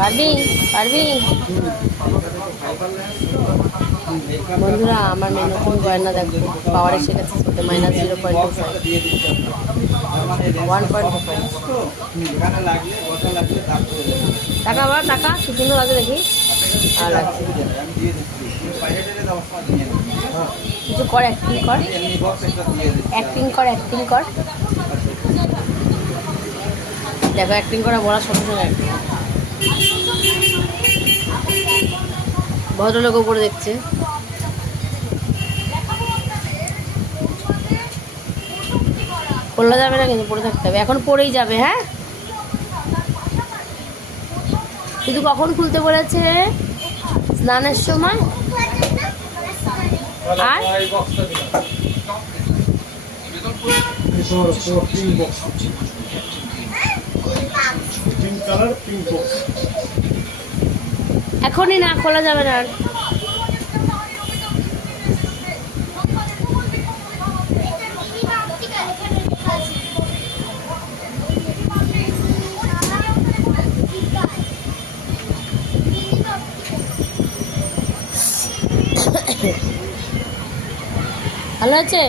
পারবি পারবি বন্ধুরা, আমার মেয়ে নতুন গয়না দেখো, পাওয়ার এসে গেছে ছোটো -0.25 টাকা আবার টাকা কি সুন্দর লাগে দেখি। আর লাগছে কিছু কর, অ্যাক্টিং কর, অ্যাক্টিং কর, অ্যাক্টিং কর। দেখো অ্যাক্টিং করা বলার সঙ্গে সঙ্গে ভদ্রলোক উপরে দেখছে। খোলা যাবে না কিন্তু, পড়ে থাকতে হবে, এখন পড়েই যাবে। হ্যাঁ, শুধু কখন খুলতে বলেছে? স্নানের সময়। আর এখনই না, খোলা যাবে না। আর ভালো আছে?